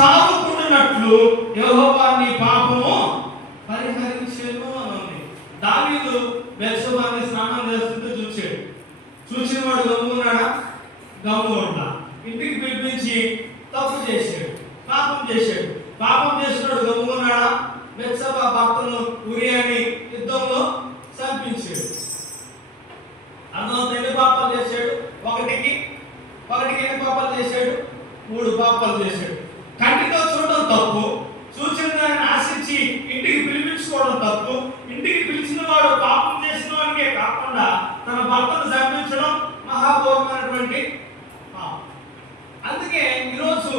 సాగుకుంటున్నట్లు యెహోవా నీ పాపము పరిహరించెను అని ఉంది. దావీదు బెత్షెబాని స్నానం చేస్తుంటే చూచాడు. చూసిన వాడు గమ్మున్నాడా? గమ్ము ఉంటా ఇంటికి పిలిపించి తప్పు చేశాడు పాపం చేశాడు. పాపం చేసినాడు గమ్మున్నాడా? బెత్షెబా భర్తను ఉరియాని యుద్ధంలో చంపించాడు. అర్థం ఎన్ని పాపాలు చేశాడు? ఒకటికి. ఒకటికి ఎన్ని పాపాలు చేశాడు? మూడు పాపాలు చేశాడు. కంటితో చూడడం తప్పు. చూసిన దాన్ని ఆశించి ఇంటికి పిలిపించుకోవడం తప్పు. ఇంటికి పిలిచిన వాడు పాపం చేసిన వాడికే కాకుండా తన భర్తను చంపించడం మహాఘోరమైనటువంటి పాపం. అందుకే ఈరోజు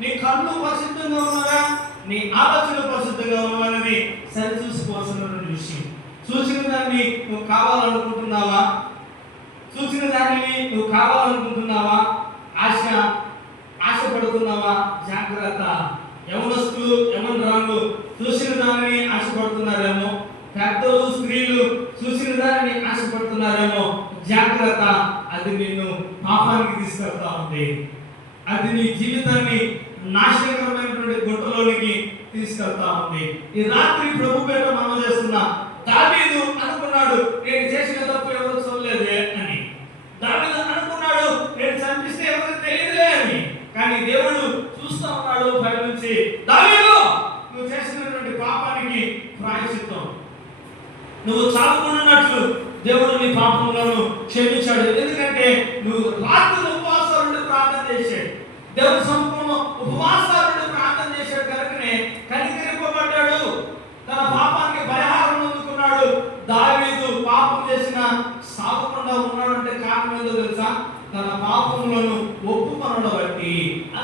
నీ కళ్ళు పరిశుద్ధంగా ఉన్నదా నీ ఆలోచన పరిశుద్ధంగా ఉన్నది సరి చూసుకోవాల్సినటువంటి విషయం. చూసిన దాన్ని నువ్వు కావాలనుకుంటున్నావా? చూసిన దానిని నువ్వు కావాలనుకుంటున్నావా? ఆశ ఆశపడుతున్నావా? జాగ్రత్త. యవనస్తులు యవనరాళ్ళు చూసిన దానిని ఆశపడుతున్నారేమో. పెద్దలు స్త్రీలు చూసిన దానిని ఆశపడుతున్నారేమో. జాగ్రత్త. అది నిన్ను పాపానికి తీసుకెళ్తా ఉంది. అది నీ జీవితాన్ని నాశనకరమైనటువంటి గుట్టలోనికి తీసుకెళ్తా ఉంది. ఈ రాత్రి ప్రభు పేట మనం చేస్తున్నా దావీదు అనుకున్నాడు నేను చేసిన తప్పు ఎవరు చూడలేదే అని దావీదు అనుకున్నాడు నేను చంపిస్తే ఎవరికి తెలియదులే అని కానీ దేవుడు చూస్తా ఉన్నాడు పై నుంచి. దావీదు నువ్వు చేసినటువంటి పాపానికి ప్రాయశ్చిత్తం. నువ్వు చాలుకున్నట్లు దేవుడు నీ పాపములను క్షమించాడు ఎందుకంటే నువ్వు రాత్రులు ఉపవాసాలు ఉండి ప్రార్థన చేశాడు దేవుడు సంపూర్ణ ఉపవాసాలు ఉండి ప్రార్థన చేశాడు కనుకనే కనికరింపబడ్డాడు తన పాపానికి పరిహారం అందుకున్నాడు దావీదు పాపం చేసిన సాగకుండా ఉన్నాడంటే కారణం ఏందో తెలుసా తన పాపములను ఒప్పుకొనడం బట్టి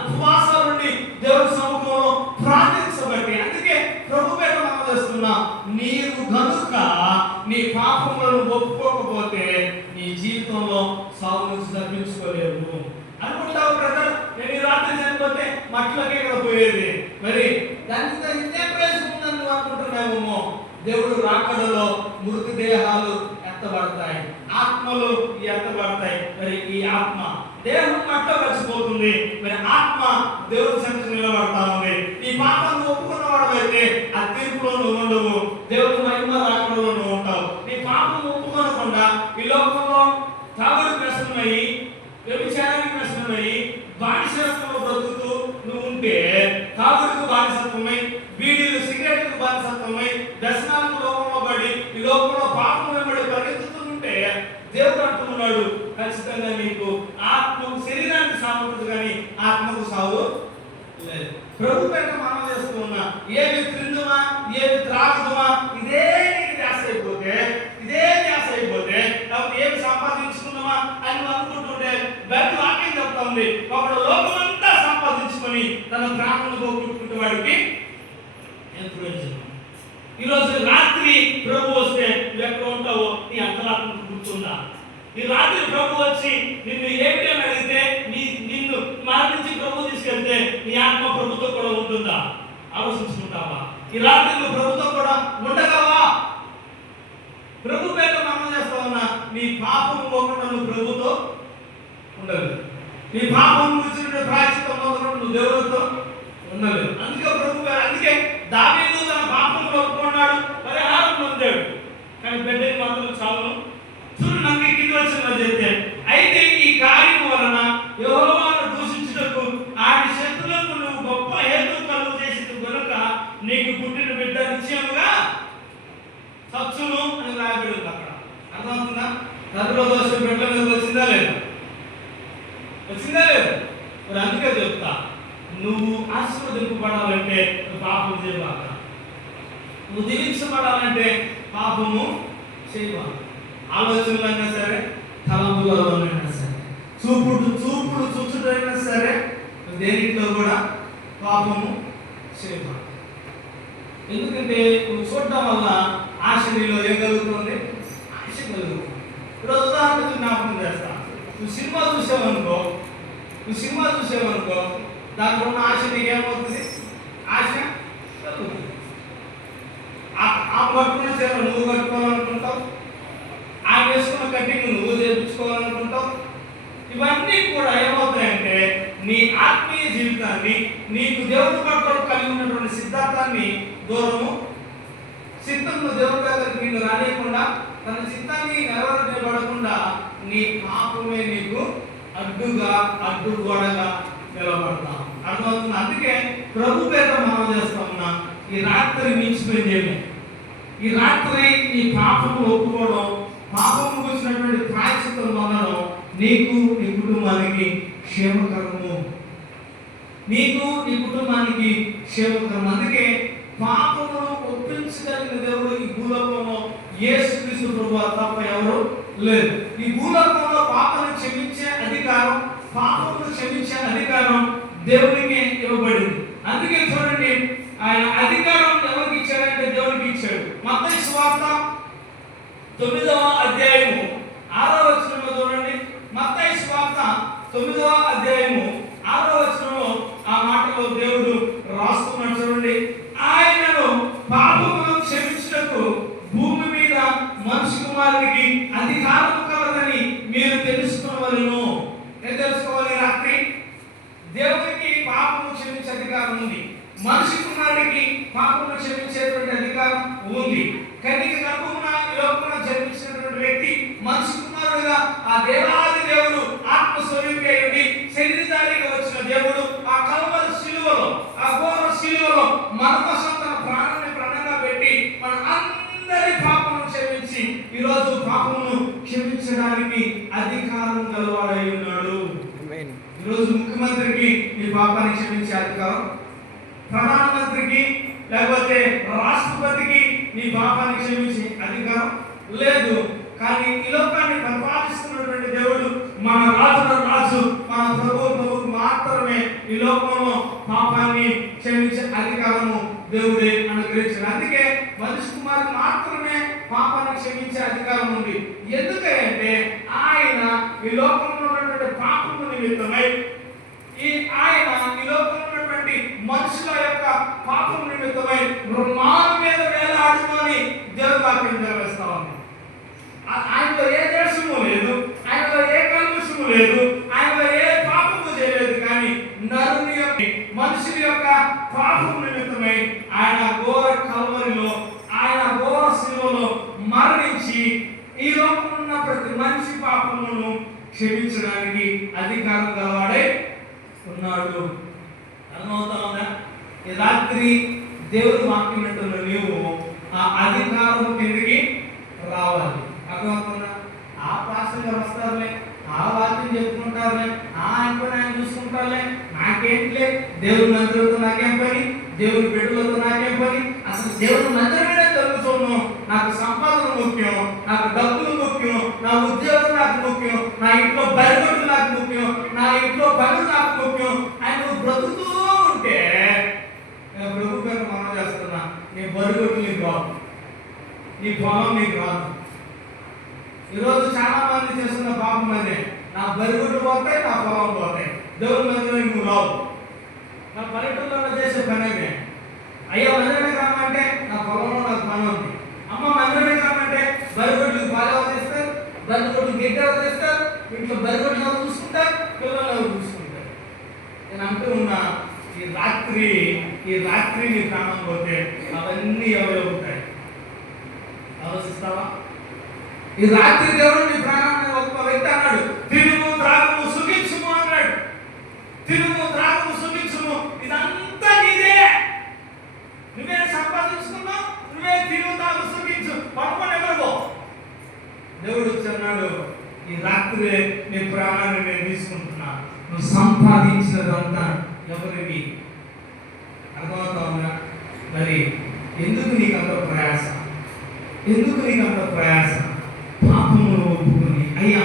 ఉపవాసాల నుండి దేవుడి సముఖంలో ప్రార్థించబట్టి అందుకే ప్రభు పేట మనం చేస్తున్నా నీవు గనుక నీ పాపములను ఒప్పుకోకపోతే నీ జీవితంలో సాగు నుంచి తప్పించుకోలేవు అనుకుంటావు బ్రదర్ నేను ఈ రాత్రి చనిపోతే మట్లకే కదా పోయేది మరి దానికి ఇంతే ప్రయోజనం ఉందని నువ్వు అనుకుంటున్నావేమో దేవుడు రాకడలో మృతి దేహాలు ఎత్తబడతాయి ఆత్మలు ఎత్తబడతాయి మరి ఈ ఆత్మ దేహం మట్లో కలిసిపోతుంది మరి ఆత్మ దేవుడి సన్నిధి నిలబడతా ఉంది. ఈ పాపం ఒప్పుకున్నవాడైతే ఆ తీర్పులో నువ్వు ఉండవు దేవుడి మహిమ రాకడలో నువ్వు ఉంటావు నీ పాపం ఒప్పుకోనకుండా ఈ లోకంలో తాగుడు ప్రశ్నమయ్యి వ్యభిచారానికి ప్రశ్నమయ్యి బానిసత్వంలో బ్రతుకుతూ నువ్వు ఉంటే తాగుడుకు బానిసత్వమై బీడీలు సిగరెట్లకు బానిసత్వమై దర్శనాలకు లోకంలో పడి ఈ లోకంలో పాపం వెంబడి పరిగెత్తుతుంటే దేవుడు అంటున్నాడు ఖచ్చితంగా నీకు ఆత్మకు శరీరానికి సాగుతుంది కానీ ఆత్మకు సాగు లేదు ప్రభు పేట మనం చేస్తూ ఉన్నా ఏమి తిందుమా ఏమి త్రాగుదుమా ఇదే నీకు ధ్యాస అయిపోతే ఇదే ధ్యాస అయిపోతే కాబట్టి ఏమి సంపాదించుకుందామా అని నువ్వు అనుకుంటుంటే బయట వాక్యం చెప్తా ఉంది ఒకడు లోకమంతా సంపాదించుకొని తన ప్రాణాలను పోగొట్టుకుంటే వాడికి ఏం ప్రయోజనం ఈరోజు రాత్రి ప్రభు వస్తే నువ్వు ఎక్కడ ఉంటావో నీ అంతరాత్మ గుర్తుందా? ఈ రాత్రి ప్రభు వచ్చి నిన్ను ఏమిటని అడిగితే నీ నిన్ను మరణించి ప్రభు తీసుకెళ్తే నీ ఆత్మ ప్రభుతో కూడా ఉంటుందా? ఆలోచించుకుంటావా? ఈ రాత్రి నువ్వు ప్రభుతో కూడా ఉండగలవా? ప్రభు పేరు మనం చేస్తావన్నా నీ పాపం పోకుండా నువ్వు ప్రభుతో ఉండలేదు. నీ పాపం గురించి ప్రాయశ్చిత్తం పొందకుండా నువ్వు దేవుడితో ఉండలేదు. అందుకే ప్రభు అందుకే దావీదు తన పాపం ఒప్పుకున్నాడు. కానీ బిడ్డకి మాత్రం చాలు చూడు నాకు కింద వచ్చిన చెప్తే అయితే ఈ కార్యం వలన యెహోవాను దూషించుటకు ఆమె శత్రులకు నువ్వు గొప్ప హేతు కలుగు చేసిన కనుక నీకు పుట్టిన బిడ్డ నిశ్చయముగా సచ్చును అని రాయబడి ఉంది అక్కడ. అర్థమవుతుందా? నదిలో దోషం బిడ్డ మీద వచ్చిందా లేదా? వచ్చిందా లేదు? మరి అందుకే చెప్తా నువ్వు ఆశీర్వదింపబడాలంటే పాపం చేయబాక. నువ్వు దీవించబడాలంటే పాపము చేయవాలి ఆలోచనలైనా సరే తలంపులలోనైనా సరే. చూపుడు చూపుడు చూచుటైనా సరే నువ్వు దేనిలో కూడా పాపము చేయవాలి ఎందుకంటే నువ్వు చూడడం వల్ల ఆశ నీలో ఏం కలుగుతుంది? ఆశ కలుగుతుంది. ఇప్పుడు ఉదాహరణకు జ్ఞాపకం చేస్తా. నువ్వు సినిమా చూసావనుకో నువ్వు సినిమా చూసావనుకో దాంట్లో ఉన్న ఆశ నీకేమవుతుంది? ఆశ కలుగుతుంది. ఆ- ఆ పట్టుకున్న చీర నువ్వు కట్టుకోవాలనుకుంటావు? ఆ వేసుకున్న కటింగ్ నువ్వు చేయించుకోవాలనుకుంటావు? ఇవన్నీ కూడా ఏమవుతాయంటే నీ ఆత్మీయ జీవితాన్ని నీకు దేవుని పట్ల కలిగి ఉన్నటువంటి సిద్ధాంతాన్ని దూరము. చిత్తంలో దేవుడి దగ్గరికి నిన్ను రానియకుండా తన చిత్తాన్ని నిలబడకుండా నీ పాపమే నీకు అడ్డుగా అడ్డుగోడగా నిలబడతాం అర్థమవుతుంది? అందుకే ప్రభు పేరు మనం చేస్తా ఉన్నా ఈ రాత్రి మించిపోయింది ఏమి ఈ రాత్రి నీ పాపము ఒప్పుకోవడం పాపము వచ్చినటువంటి ప్రాయశ్చిత్తం వలన నీకు నీ కుటుంబానికి క్షేమకరము. నీకు నీ కుటుంబానికి క్షేమకరం. అందుకే పాపమును ఒప్పించగలిగిన దేవుడు ఈ భూలోకంలో యేసుక్రీస్తు ప్రభు తప్ప ఎవరు లేదు ఈ భూలోకంలో పాపను క్షమించే అధికారం పాపమును క్షమించే అధికారం దేవునికి ఇవ్వబడింది. అందుకే చూడండి ఆయన అధికారం ఎవరికి ఇచ్చారంటే సువార్త తొమ్మిదవ అధ్యాయము. ఆరో వచ్చిన చూడండి. మత్తయి సువార్త తొమ్మిదవ అధ్యాయము ఆరో వచనంలో ఆ మాటలో దేవుడు రాస్తున్నాడు చూడండి ఆయనను పాపమును క్షమించుటకు భూమి మీద మనుషు కుమారునికి అధికారం కలదని మీరు తెలుసుకోవలను ఏం తెలుసుకోవాలి ఈ రాత్రి దేవునికి పాపము క్షమించే అధికారం ఉంది మనిషి కుమారుడికి పాపము క్షమించేటువంటి అధికారం ఉంది కన్నిక గర్భమున ఈ లోకమున జన్మించినటువంటి వ్యక్తి మనిషి కుమారుడుగా ఆ దేవాది దేవుడు ఆత్మ స్వరూపేయుడి శరీరధారిగా వచ్చిన దేవుడు ఆ కలవరి శిలువలో ఆ ఘోర శిలువలో మన కోసం తన ప్రాణాన్ని ప్రాణంగా పెట్టి మన అందరి పాపమును క్షమించి ఈరోజు పాపమును క్షమించడానికి గలవాడై ఉన్నాడు ఈరోజు ముఖ్యమంత్రికి ఈ పాపాన్ని క్షమించే అధికారం ప్రధానమంత్రికి లేకపోతే రాష్ట్రపతికి నీ పాపాన్ని క్షమించే అధికారం లేదు. కానీ ఈ లోకాన్ని పరిపాలిస్తున్నటువంటి దేవుడు మన రాజుల రాజు మన ప్రభు ప్రభుకు మాత్రమే ఈ లోకంలో పాపాన్ని క్షమించే అధికారము దేవుడే అనుగ్రహించాడు. అందుకే మనిషి కుమారుడు మాత్రమే పాపాన్ని క్షమించే అధికారం ఉంది. ఎందుకంటే ఆయన ఈ లోకంలో ఉన్నటువంటి పాపము నిమిత్తమై ఈ ఆయన ఈ లోకంలో ఉన్నటువంటి మనుషుల యొక్క పాపం నిమిత్తమై మారు మీద వేలాడుకొని దేవుడు వాక్యం నెరవేరుస్తా ఉంది. ఆయనలో ఏ దేశము లేదు ఆయనలో ఏ కల్పసము లేదు ఆయనలో ఏ పాపము చేయలేదు కానీ నరుని యొక్క మనుషుల యొక్క పాపం నిమిత్తం ఆయన ఘోర కల్వరిలో ఆయన ఘోర శిలువలో మరణించి ఈ లోకంలో ఉన్న ప్రతి మనిషి పాపమును క్షమించడానికి అధికారం గలవాడై ఉన్నాడు అర్థమవుతా ఉందా ఈ రాత్రి దేవుడు వాక్యం వింటున్న నీవు ఆ అధికారం కిందకి రావాలి. అర్థమవుతుందా ఆ పాస్టర్ గారు వస్తారులే? ఆ వాక్యం చెప్పుకుంటారులే? ఆ ఆయన ఆయన చూసుకుంటారులే? నాకేంటిలే దేవుడి మందిరంతో నాకేం పని? దేవుడి బిడ్డలతో నాకేం పని? అసలు దేవుడి మందిరమే జరుగుతున్నాను నాకు సంపాదన ముఖ్యం నాకు డబ్బులు ముఖ్యం నా ఉద్యోగం నాకు ముఖ్యం నా ఇంట్లో బరిగొడ్లు నాకు ముఖ్యం నా ఇంట్లో పనులు నాకు ముఖ్యం ఆయన నువ్వు బ్రతుకుతూ ఉంటే నేను ప్రభు పేరు మనం చేస్తున్నా నీ బరుగుడు నీకు రాదు నీ పొలం నీకు రాదు. ఈరోజు చాలా మంది చేస్తున్న పాపం అదే. నా బరుగుడు పోతాయి నా పొలం పోతాయి. దేవుడి మందిరం నువ్వు రావు. నా పల్లెటూరులో చేసే పని అదే. అయ్యా మందిరానికి నా పొలంలో నాకు పని ఉంది. అమ్మ మందిరమే రమ్మంటే బరిగొడ్లు బాగా ఎవరు తెస్తారు బరిగొడ్లు గిడ్డ ఎవరు ఇంట్లో బరుగుడు చూసుకుంటారు పిల్లలు చూసుకుంటారు? నేను అంటూ ఉన్నా ఈ రాత్రి ఈ రాత్రి నీ ప్రాణం పోతే అవన్నీ ఎవరో ఉంటాయి? ఆలోచిస్తావా? ఈ రాత్రి దేవుడు నీ ప్రాణాన్ని ఒక వ్యక్తి అన్నాడు తినుము త్రాగము సుఖించుము అన్నాడు. తినుము త్రాగము సుఖించుము ఇదంతా నీదే. నువ్వే సంపాదించుకున్నావు నువ్వే తిను తాగు సుఖించు. పడుకొని ఎవరు దేవుడు వచ్చి అన్నాడు ఈ రాత్రి నీ ప్రాణాన్ని నేను తీసుకుంటున్నా. నువ్వు సంపాదించినదంతా ఎవరివి అర్థమవుతా ఉన్నా మరి ఎందుకు నీకు అంత ప్రయాస? ఎందుకు నీకు అంత ప్రయాస? పాపమును ఒప్పుకుని అయ్యా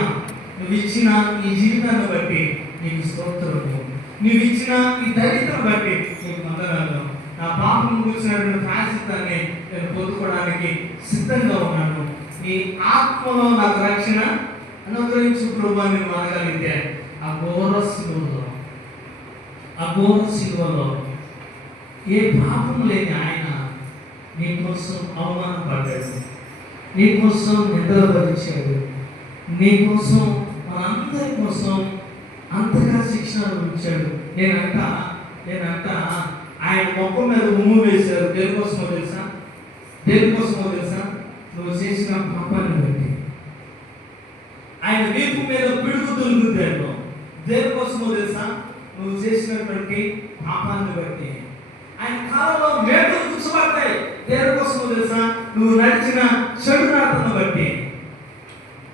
నువ్వు ఇచ్చిన ఈ జీవితాన్ని బట్టి నీకు స్తోత్రము. నువ్వు ఇచ్చిన ఈ దరిద్రం బట్టి నీకు వందనాలు. నా పాపం కూర్చున్నటువంటి ప్రాయశ్చిత్తాన్ని నేను పొందుకోవడానికి సిద్ధంగా ఉన్నాను. నీ ఆత్మలో నాకు రక్షణ అనుగ్రహించు ప్రభు అని మారగలిగితే ఆ ఘోర అఘోర ఆ శిలువలో ఏ పాపం లేని ఆయన నీకోసం అవమానపడ్డాడు నీకోసం నిద్రపరిచాడు నీకోసం మనందరి కోసం అంతగా శిక్షణ ఇచ్చాడు నేనంట నేనంట ఆయన మొక్క మీద ఉమ్ము వేశారు. దేనికోసమో తెలుసా? దేనికోసమో తెలుసా? నువ్వు చేసిన పాపాన్ని బట్టి. ఆయన వీపు మీద పిడుగు తొలుగుతాడు దేనికోసమో తెలుసా? నువ్వు చేసినటువంటి పాపాన్ని బట్టి. ఆయన కాలంలో మేకలు కూర్చోబడతాయి. దేని కోసం తెలుసా? నువ్వు నడిచిన చెడు నాటను బట్టి.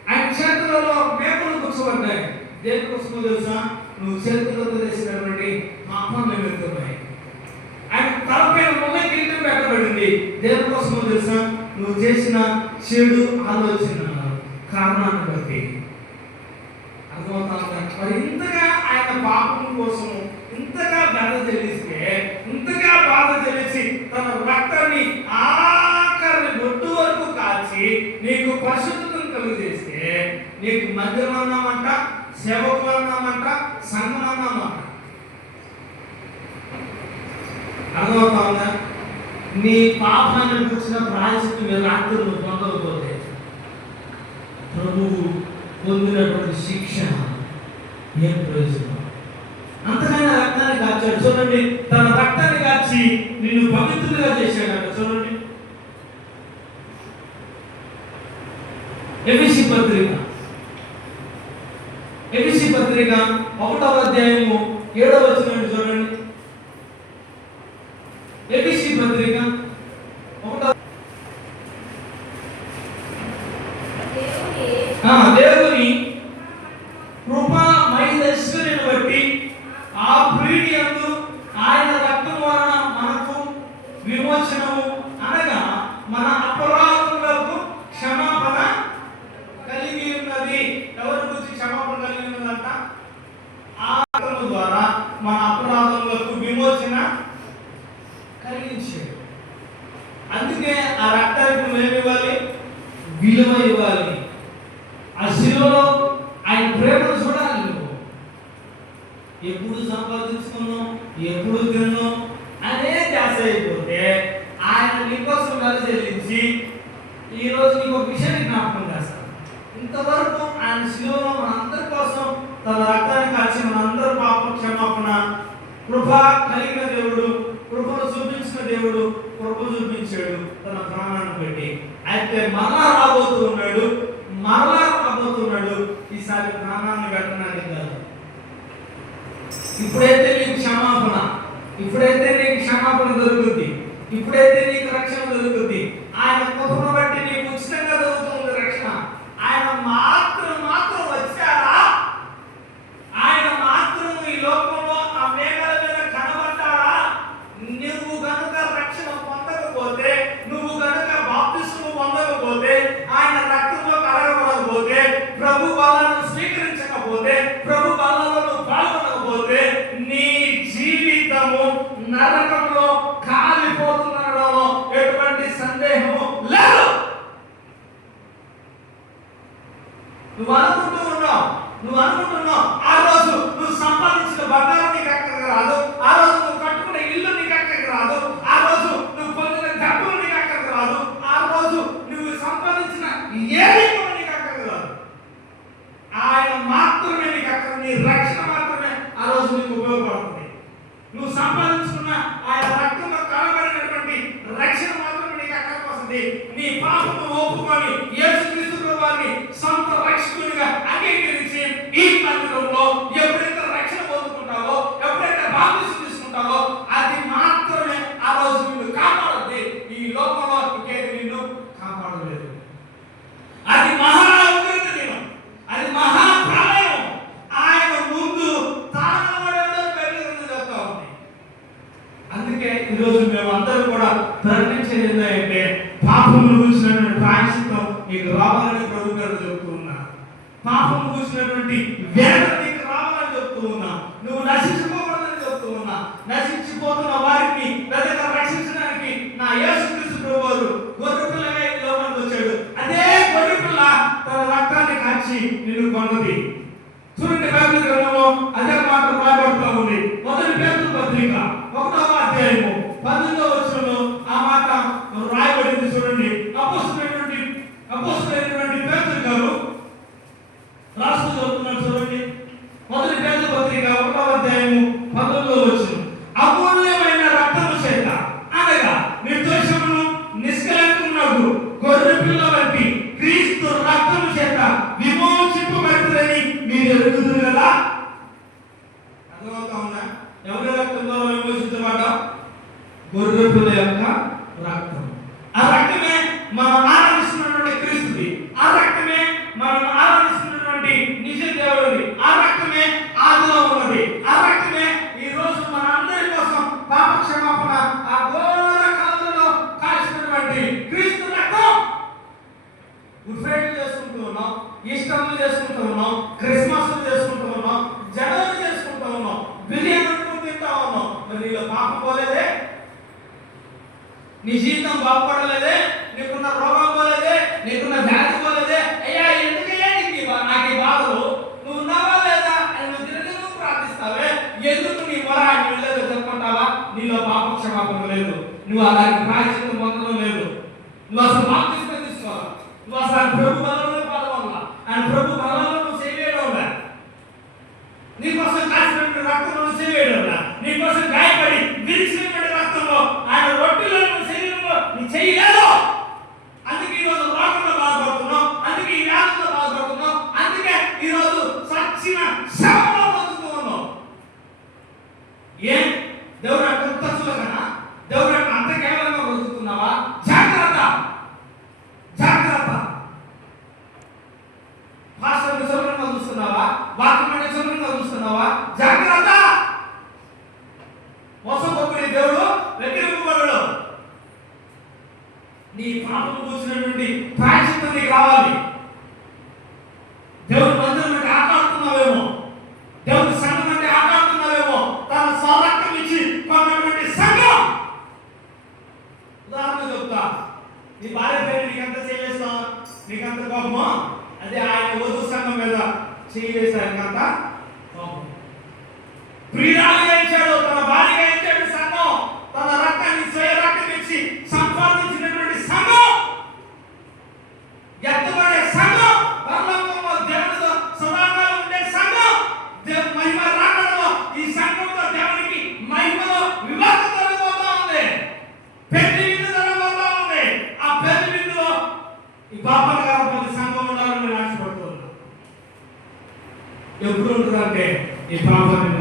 ఆయన చేతులలో మేకలు కూర్చోబడ్డాయి దేని కోసం తెలుసా? నువ్వు చేతులతో చేసినటువంటి పాపం నిమిత్తమై ఆయన తలపైన మొన్న కిరీటం పెట్టబడింది. దేని కోసం తెలుసా? నువ్వు చేసిన చెడు ఆలోచన కారణాన్ని బట్టి. అర్థమవుతా మరి ఇంతగా ఆయన పాపం కోసం ఇంతగా బాధ చెల్లిస్తే ఇంతగా బాధ తెలిసి తన రక్తాన్ని ఆఖరి బొట్టు వరకు కాల్చి నీకు పరిశుద్ధతను కలుగజేస్తే నీకు మధ్యలో అన్నామంట సేవకులు అన్నామంట సంఘం అన్నామంట. అర్థమవుతా ఉందా నీ పాపాన్ని కూర్చున్న ప్రాయశక్తి మీరు రాత్రి పొందకపోతే ప్రభువు పొందినటువంటి శిక్ష ఏం ప్రయోజనం? అంతకైనా రక్తాన్ని కాచాడు. చూడండి తన రక్తాన్ని కాచి నిన్ను పవిత్రులుగా చేశాడు చూడండి. ఎబిసి పత్రిక. ఎబిసి పత్రిక ఒకటవ అధ్యాయము ఏడవ వచ్చిన చూడండి ఎబిసి పత్రిక ఒకటవ దేవుని ఆ, దేవుని కృపా మైదశ్వర్యను బట్టి ఆ ప్రీతి యందు ఆయన రక్తం వలన మనకు విమోచనము అనగా మన అపరాధములకు క్షమాపణ కలిగి ఉన్నది ఎవరి గురించి క్షమాపణ కలిగి ఉన్నదంట ఆ రక్తము ద్వారా మన అపరాధములకు విమోచన కలిగించాడు అందుకే ఆ రక్తానికి నువ్వు ఏమి ఇవ్వాలి విలువ ఇవ్వాలి ఆ శిలువలో ఆయన ప్రేమను చూడాలి నువ్వు ఎప్పుడు సంపాదించుకున్నావు ఎప్పుడు తిన్నావు అనే ధ్యాస అయిపోతే ఆయన నీకోసం వెల చెల్లించి ఈ రోజు నీకు ఒక విషయాన్ని జ్ఞాపకం చేస్తాను ఇంతవరకు ఆయన శిలువలో మనందరి కోసం తన రక్తాన్ని కాల్చి మనందరి పాప క్షమాపణ కృప కలిగిన దేవుడు కృపను చూపించిన దేవుడు కృప చూపించాడు. తన ప్రాణాన్ని పెట్టి అయితే మరలా రాబోతూ ఉన్నాడు. మరలా రాబోతున్నాడు ఈసారి ప్రాణాన్ని పెట్టడానికి కాదు. ఇప్పుడైతే నీకు క్షమాపణ. ఇప్పుడైతే నీకు క్షమాపణ దొరుకుతుంది ఇప్పుడైతే నీకు రక్షణ దొరుకుతుంది ఆయన కృపను బట్టి నీకు ఉచితంగా దొరుకుతుంది రక్షణ ఆయన మాత్రం మాత్రం వచ్చారా ఆయన మాత్రం ఈ లోకంలో ఆ మేఘాల మీద కనబడ్డారా నువ్వు గనుక రక్షణ పొందకపోతే నువ్వు గనుక బాప్తిస్ము పొందకపోతే ఆయన రక్తంలో కలగబడకపోతే ప్రభు బలాన్ని స్వీకరించకపోతే ప్రభు బలంలో నువ్వు పాల్గొనకపోతే నీ జీవితము నరకంలో కాలిపోతుందనడంలో ఎటువంటి సందేహము లేదు నువ్వు అనుకుంటూ ఉన్నావు. నువ్వు అనుకుంటున్నావు. ఆ రోజు నువ్వు సంపాదించిన బంగారం నీకు అక్కడికి రాదు. ఆ రోజు నువ్వు కట్టుకున్న ఇల్లు నీకు అక్కడికి రాదు ఆ రోజు నువ్వు పొందిన డబ్బులు నీకు అక్కడికి రాదు ఆ రోజు నువ్వు సంపాదించిన ఏది కూడా నీకు అక్కడికి రాదు ఆయన మాత్రమే నీకు అక్కడ నీ రక్షణ మాత్రమే ఆ రోజు నీకు ఉపయోగపడుతుంది నువ్వు సంపాదించుకున్న ఆయన రక్తంలో కలబడినటువంటి రక్షణ మాత్రమే నీకు అక్కడికి వస్తుంది నీ పాపము ఒప్పుకొని యేసుక్రీస్తు ప్రభువారిని సొంత రక్షకునిగా అంగీకరించి ఈ మందిరంలో ఎప్పుడైతే రక్షణ పొందుకుంటావో ఎప్పుడైతే బాప్తిసం తీసుకుంటావో అది మాత్రమే ఆ రోజు నిన్ను కాపాడుద్ది ఈ లోకంలో ఇంకేది నిన్ను కాపాడలేదు అది మహా ఉగ్రత దినం అది మహా ప్రళయం ఆయన ముందు తాళమడేదో పెరుగుతుంది చెప్తా ఉంది అందుకే ఈరోజు మేము అందరూ కూడా ప్రకటించేది ఏంటంటే పాపం గురించినటువంటి ప్రాయశ్చితం మీకు రావాలని ప్రభు చెబుతున్నారు. చెప్తూ ఉన్నా పాపం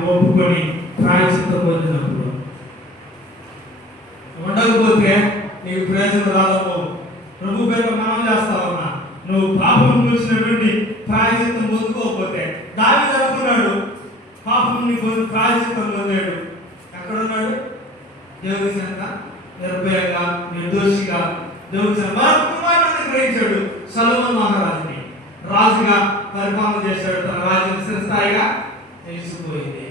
పాపాన్ని ఒప్పుకొని ప్రాయశ్చిత్తం పొందినప్పుడు ఉండకపోతే నీకు ప్రయోజనం రాదు ప్రభు పేరు మనం చేస్తా ఉన్నా నువ్వు పాపం చూసినటువంటి ప్రాయశ్చిత్తం పొందుకోకపోతే దావి జరుపుకున్నాడు పాపం నీకు ప్రాయశ్చిత్తం పొందాడు ఎక్కడున్నాడు దేవుడి సంత నిర్భయంగా నిర్దోషిగా దేవుడి సంత వారి కుమారుని గ్రహించాడు సలోమన్ మహారాజుని రాజుగా పరిపాలన చేశాడు తన రాజ్యం స్థాయిగా తెలిసిపోయింది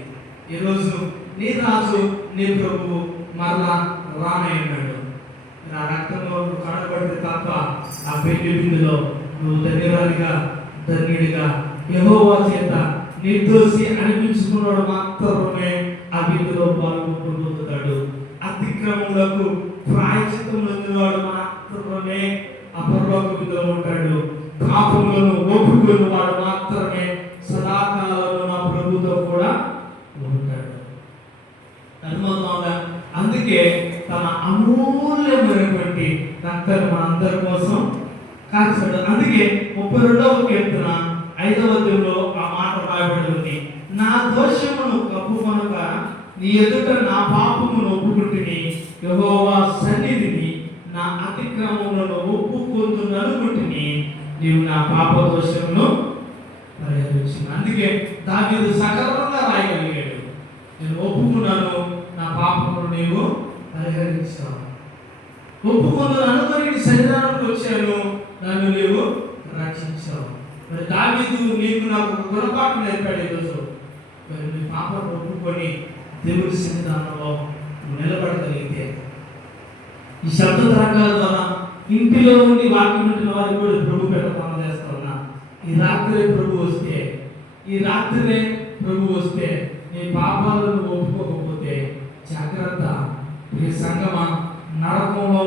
ఈరోజు నీ రాజు నీ ప్రభు మరలా రానై ఉన్నాడు నా రక్తంలో నువ్వు కనబడితే తప్ప ఆ పెళ్ళి బిందులో నువ్వు ధన్యురాలిగా ధన్యుడిగా. యహోవా చేత నిర్దోషి అనిపించుకున్నాడు మాత్రమే ఆ బిందులో పాల్గొనబోతున్నాడు. అతిక్రమములకు ప్రాయచిత్తం పొందినవాడు మాత్రమే అపరలోక బిందులో ఉంటాడు. పాపములను ఒప్పుకున్న వాడు మాత్రమే సదాకాలంలో నా ప్రభుతో కూడా ఉంటాడు. అర్థమవుతుందా అందుకే తన అమూల్యమైనటువంటి రక్తాన్ని మనందరి కోసం కాల్చాడు అందుకే ముప్పై రెండవ కీర్తన ఐదవ అధ్యాయంలో ఆ మాట రాయబడి ఉంది నా దోషమును కప్పుకొనక నీ ఎదుట నా పాపమును ఒప్పుకుంటుని యహోవా సన్నిధిని నా అతిక్రమములను ఒప్పుకుంటున్ననుకుంటుని నీవు నా పాప దోషమును పరిహరించిన అందుకే దావీదు సకలంగా రాయగలిగాడు. నేను ఒప్పుకున్నాను నా పాపమును నీవు పరిహరించాను ఒప్పుకున్నాను అనుకొని శరీరానికి వచ్చాను నన్ను నీవు రక్షించావు. మరి దావీదు నీకు నాకు ఒక గుణపాఠం నేర్పాడు ఈరోజు. మరి నీ పాపను ఒప్పుకొని దేవుడి సన్నిధానంలో నిలబడగలిగితే. ఈ శబ్ద తరంగాల ద్వారా ఇంటిలో ఉండి వాక్యం ఉంటున్న వారికి కూడా ప్రభు పేట పనులు ఈ రాత్రి ప్రభు వస్తే ఈ రాత్రినే ప్రభు వస్తే నీ పాపాలను ఒప్పుకోకపోతే జాగ్రత్త. ఈ సంగమ నరకంలో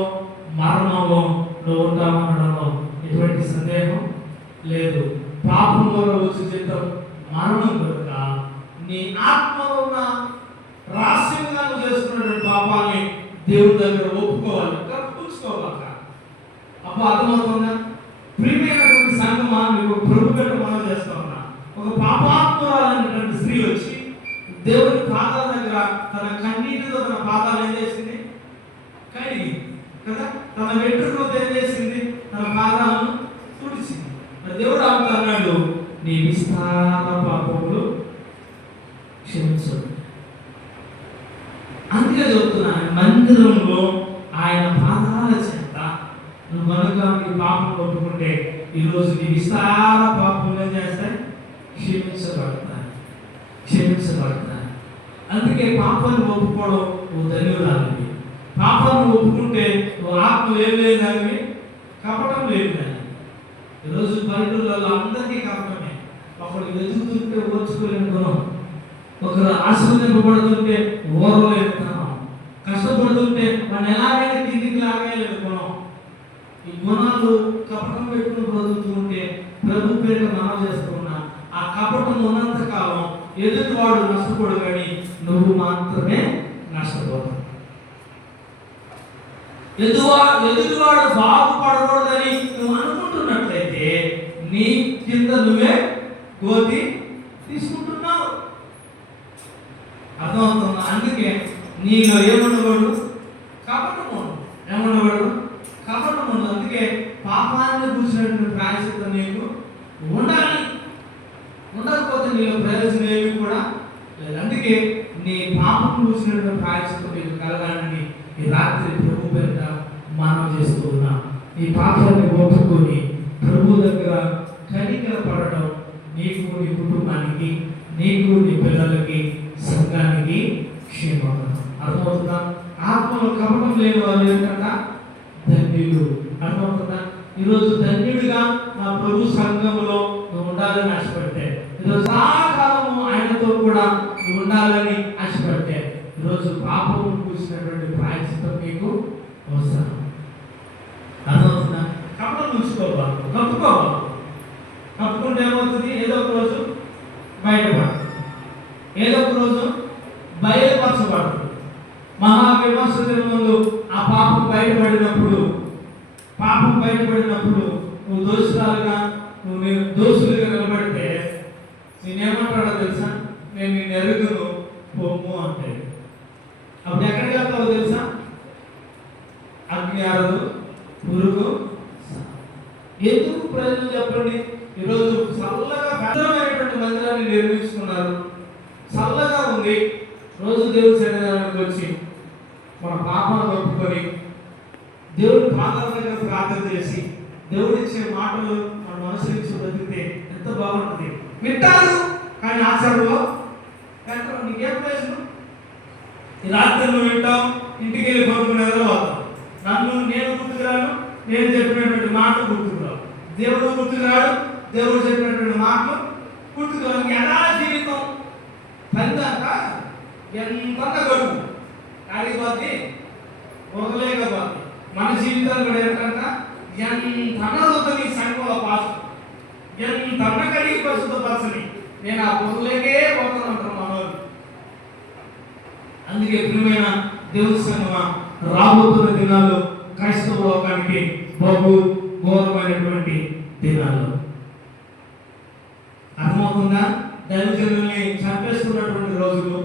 మరణంలో నువ్వు ఉంటామనడంలో ఎటువంటి సందేహం లేదు. పాపంలో వచ్చి మరణం కనుక నీ ఆత్మలో ఉన్న రహస్యంగా నువ్వు చేస్తున్నటువంటి పాపాన్ని దేవుడి దగ్గర ఒప్పుకోవాలి. కప్పుకోవాలక అప్పుడు అర్థమవుతుందా? ప్రియమైనటువంటి సంగమా మీకు ప్రభు పెట్ట మనం చేస్తా ఉన్నా. ఒక పాపాత్మరాలైనటువంటి స్త్రీ వచ్చి దేవుని పాదాల దగ్గర తన కన్నీటితో తన పాదాలు ఏం చేసింది? కడిగి కదా? తన వెంట ఏం చేసింది తన పాదాలను తుడిచింది మరి దేవుడు అంటున్నాడు నీ విస్తార పాపములు క్షమించు అందుకే చెప్తున్నాను మందిరంలో ఆయన పాదాల చెంత నువ్వు కనుక నీ పాపం కొట్టుకుంటే ఈరోజు నీ విస్తార పాపం ఏం చేస్తాయి? క్షమించబడతాయి. క్షమించబడతాయి. అందుకే పాపాన్ని ఒప్పుకోవడం నువ్వు ధన్యురాలివి. పాపాన్ని ఒప్పుకుంటే నువ్వు ఆత్మ ఏం లేదని కపటం లేదు ఈరోజు పల్లెటూళ్ళలో అందరికీ కపటం ఒకడు వెతుకుతుంటే ఓర్చుకోలేని గుణం ఒకరు ఆశీర్వదింపబడుతుంటే ఓర్వలేని తనం కష్టపడుతుంటే మనం ఎలాగైనా కిందికి లాగేయలేదు గుణం ఈ గుణాలు కపటం పెట్టుకుని బ్రతుకుతూ ఉంటే ప్రభు పేరు మనం చేస్తున్నా ఆ కపటం ఉన్నంత కాలం ఎదుటివాడు నష్టపోడు కానీ నువ్వు మాత్రమే నష్టపోతావు. ఎదువా ఎదుటివాడు బాగుపడకూడదని నువ్వు అనుకుంటున్నట్లయితే నీ కింద నువ్వే కోతి తీసుకుంటున్నావు. అర్థమవుతుందా? అందుకే నీలో ఏముండకూడదు? కపటం ఉండదు ఏముండకూడదు అందుకే పాపాన్ని కూర్చున్నటువంటి ప్రాయశ్చిత్తం నీకు ఉండాలి. ఉండకపోతే నీలో ప్రయోజనం ఏమి కూడా లేదు. అందుకే నీ పాపం కూర్చున్నటువంటి ప్రాయశ్చిత్తం నీకు కలగాలని ఈ రాత్రి ప్రభు పెద్ద మనం చేస్తూ ఉన్నాం ఈ పాపాన్ని ఒప్పుకొని ప్రభు దగ్గర కనికర పడటం నీకు నీ కుటుంబానికి నీకు నీ పిల్లలకి సంఘానికి క్షేమం. అర్థమవుతుందా? ఆత్మలో కపటం లేని వాళ్ళు ఏంటంట? ధన్యులు. అర్థమవుతుందా? ఈరోజు ధన్యుడిగా నా ప్రభు సంఘంలో నువ్వు ఉండాలని ఆశపడితే ఈరోజు సదాకాలము ఆయనతో కూడా నువ్వు ఉండాలని ఆశపడితే ఈరోజు పాపము కూర్చున్నటువంటి ప్రాయశ్చిత్తం నీకు అవసరం. అర్థమవుతుందా? కపటం ఉంచుకోవాలి కప్పుకోవాలి. కప్పుకుంటే ఏమవుతుంది? ఏదో ఒక రోజు బయటపడుతుంది ఏదో ఒక రోజు బయలుపరచబడుతుంది మహా విమర్శ ముందు ఆ పాపం బయటపడినప్పుడు పాపం బయటపడినప్పుడు నువ్వు దోషురాలుగా నువ్వు నేను దోషులుగా నిలబడితే నేనేమంటాడో తెలుసా? నేను నేను ఎరుగును పొమ్ము అంటే. అప్పుడు ఎక్కడికి వెళ్తావో తెలుసా? అగ్ని ఆరదు పురుగు ఎందుకు ప్రజలు చెప్పండి? ఈరోజు చల్లగా భద్రమైనటువంటి మందిరాన్ని నిర్మించుకున్నారు. చల్లగా ఉంది. రోజు దేవుడి సన్నిధానానికి వచ్చి మన పాపాలను ఒప్పుకొని దేవుడి పాదాల దగ్గర ప్రార్థన చేసి దేవుడు ఇచ్చే మాటలు మన అనుసరించి బతికితే ఎంత బాగుంటుంది. వింటారు కానీ ఆచరణలో కానీ నీకేం ప్రయోజనం? ఈ రాత్రి వింటాం ఇంటికి వెళ్ళి పడుకునే ఎదరవుతాం నన్ను నేను గుర్తుకురాను నేను చెప్పినటువంటి మాట గుర్తుకురావు దేవుడు గుర్తుకురాడు దేవుడు చెప్పినటువంటి మాటలు గుర్తుకురావు ఎలా జీవితం పందాక ఎంత గడువు. కాడిపోతే వదలేకపోతే మన జీవితాలు కూడా ఏంటంట ఎంత అన్నదొద్దని సంఘంలో పాసు. ఎంత కలిగి కడిగి పరిశుద్ధపరచని. నేను ఆ పొరలేకే పోతానంటారు మనోళ్ళు అందుకే ప్రియమైన దేవుని సంగమా రాబోతున్న దినాల్లో క్రైస్తవ లోకానికి బహు ఘోరమైనటువంటి దినాల్లో. అర్థమవుతుందా దైవజనుల్ని చంపేస్తున్నటువంటి రోజులు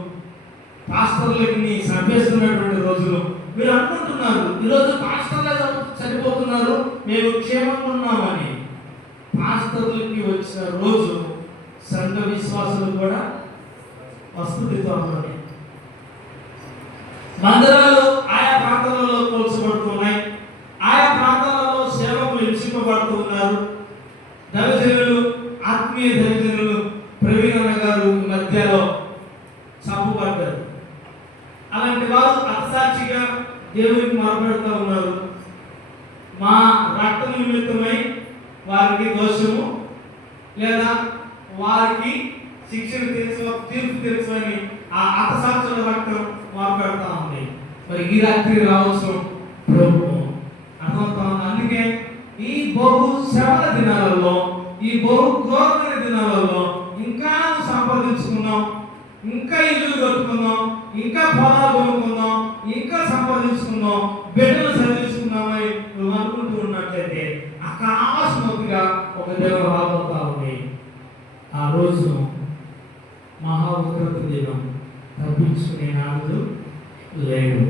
పాస్టర్లని చంపేస్తున్నటువంటి రోజులు. మీరు అనుకుంటున్నారు ఈరోజు పాస్టర్లే చనిపోతున్నారు మేము క్షేమంగా ఉన్నామని. పాస్టర్లకి వచ్చిన రోజు సంఘ విశ్వాసులు కూడా వస్తుంది త్వరలోనే ఆయా ప్రాంతాలలో కొలుసబడుతున్నాయి ఆయా ప్రాంతాలలో సేవకులు ఎంచుకోబడుతూ ఉన్నారు దైవజనులు ఆత్మీయ దైవజనులు ప్రవీణ్ అన్న గారు ఈ మధ్యలో చంపబడ్డారు అలాంటి వారు అత్సాక్షిగా దేవునికి మొరపెడుతూ ఉన్నారు మా రక్త నిమిత్తమై వారికి దోషము లేదా వారికి శిక్షణ తెలుసు తీర్పు తెలుసు అని ఆ అతసాక్షుల రక్తం మొరపెడతా ఉంది మరి ఈ రాత్రి రావచ్చు ప్రభు అర్థమవుతా ఉంది అందుకే ఈ బహు శ్రమల దినాలలో ఈ బహు ఘోరమైన దినాలలో ఇంకా నువ్వు సంపాదించుకున్నాం ఇంకా ఇల్లు కట్టుకుందాం ఇంకా పొలాలు కొనుక్కుందాం ఇంకా సంపాదించుకుందాం బిడ్డలు చదివించుకుందామని నువ్వు అనుకుంటూ ఉన్నట్లయితే అకస్మాత్తుగా ఒక దేవ రాబోతా ఉంది ఆ రోజు మహా ఉగ్రత దినం తప్పించుకునే నాడు లేడు.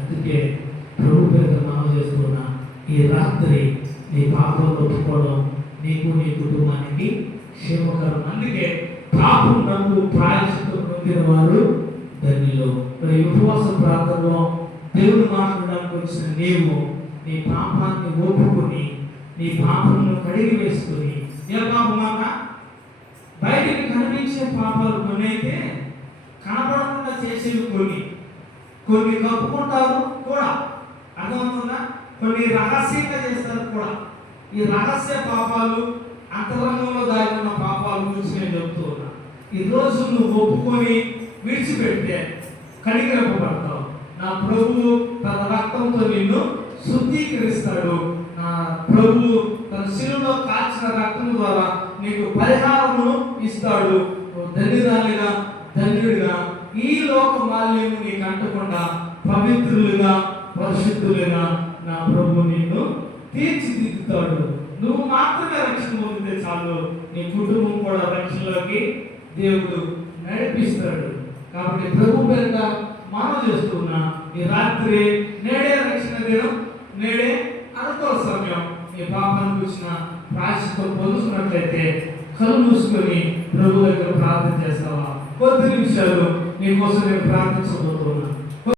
అందుకే రాత్రి నీ పాపం ఒప్పుకోవడం నీకు నీ కుటుంబానికి క్షేమకరం. అందుకే పాపం నన్ను ప్రాయశ్చిత్తం పొందిన వారు ధన్యులు. మరి ఉపవాస ప్రాంతంలో దేవుడు మాట్లాడడానికి వచ్చిన నీవు నీ పాపాన్ని ఒప్పుకొని నీ పాపలను కడిగి వేసుకొని ఏ పాపం బయటికి కనిపించే పాపాలు కొన్ని అయితే కనపడకుండా చేసేవి కొన్ని. కొన్ని కప్పుకుంటారు కూడా. అర్థమవుతుందా? కొన్ని రహస్యంగా చేస్తారు కూడా. ఈ రహస్య పాపాలు అంతరంగంలో దాగి ఉన్న పాపాల గురించి నేను చెప్తూ ఉన్నా. ఈరోజు నువ్వు ఒప్పుకొని విడిచిపెట్టే కనికరింపబడతావు నా ప్రభువు తన రక్తంతో నిన్ను శుద్ధీకరిస్తాడు. నా ప్రభువు తన శిలువలో కాల్చిన రక్తం ద్వారా నీకు పరిహారమును ఇస్తాడు. నువ్వు ధన్యురాలిగా ధన్యుడిగా ఈ లోక మాల్యము నీకు అంటకుండా పవిత్రులుగా పరిశుద్ధులుగా నా ప్రభు నిన్ను తీర్చిదిద్దుతాడు. నువ్వు మాత్రమే రక్షణ పొందితే చాలు. నీ కుటుంబం కూడా రక్షణలోకి దేవుడు నడిపిస్తాడు. కాబట్టి ప్రభు పేరుగా మనం చేస్తున్నా ఈ రాత్రి నేడే రక్షణ దినం నేడే అనుకూల సమయం. ఈ పాపాన్ని చూసిన ప్రాయశ్చిత్తం పొందుతున్నట్లయితే కళ్ళు మూసుకొని ప్రభు దగ్గర ప్రార్థన చేస్తావా? కొద్ది నిమిషాలు నీకోసం నేను ప్రార్థించబోతున్నాను